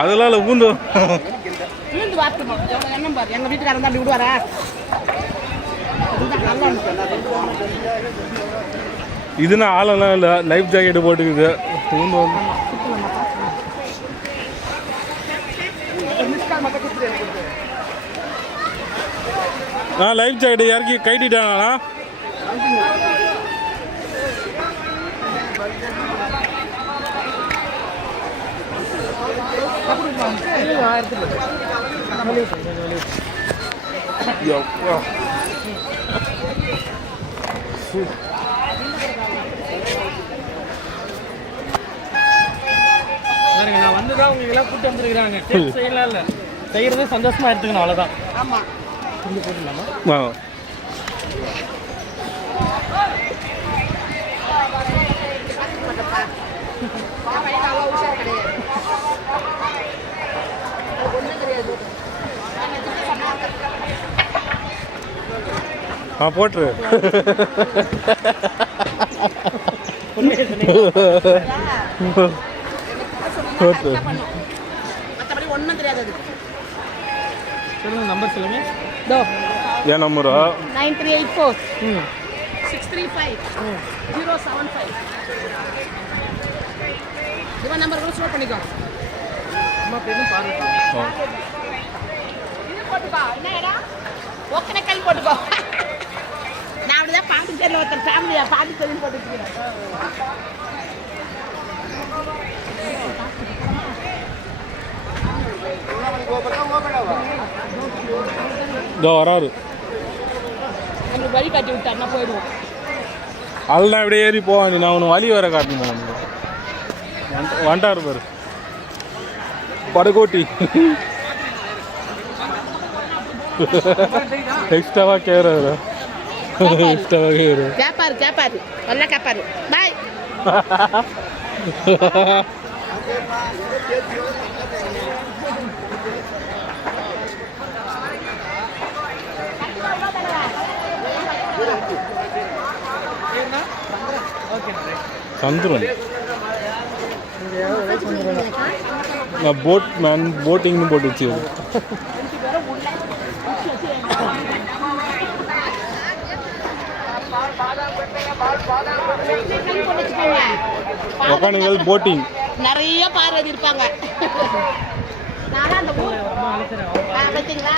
அதெல்லாம் ஊந்து எங்க வீட்டுக்காரன் அப்படி விடுவாரா இதுனா ஆளெல்லாம் இல்லை லைஃப் ஜாக்கெட்டு போட்டுக்குது ஊந்து வந்து லைஃப் ஜாக்கெட்டு இறக்கி கைட்டிட்டானா நான் வந்துதான் உங்களுக்கு எல்லாம் கூட்டு வந்துருக்காங்க செய்யலாம் இல்லை செய்யறதே சந்தோஷமா எடுத்துக்கணும் அவ்வளோதான். ஆமா இங்கே போட்டுடலாமா? போட்டுரு மற்றபடி ஒன்றும் தெரியாது. சொல்லுங்க நம்பர் சொல்லுங்க. என் நம்பரா 9384 635 075. இவன் நம்பர் கூட ஸ்டோர் பண்ணிக்கோ. அம்மா பேரும் பாருங்க. இது போட்டுக்கோ. என்ன இடம்? ஒக்கனைக்கல் போட்டுக்கோ. நான் அப்படிதான் பாண்டிச்சேரியில் ஒருத்தர் ஃபேமிலியா பாண்டிச்சேரின்னு போட்டுருக்கேன். வராரு உங்களுக்கு வழி காட்டி விட்டாருன்னா போயிடுவோம். அதெல்லாம் அப்படியே ஏறி போவாங்க. நான் உனக்கு வழி வர காட்டணும். வந்துட்டாரு பாரு படகோட்டி எக்ஸ்ட்ராவா கேட்குறாரு. எக்ஸ்ட்ராவா கேட்பாரு கேட்பாரு நல்லா கேட்பாரு. பாய் சந்துரும் நான் போட் மேன் போட்டிங்னு போட்டு வச்சு ஒகேனக்கல் போட்டிங் நிறைய பார்வதி இருப்பாங்க. நானும் அந்த ஊர் பார்த்தீங்களா?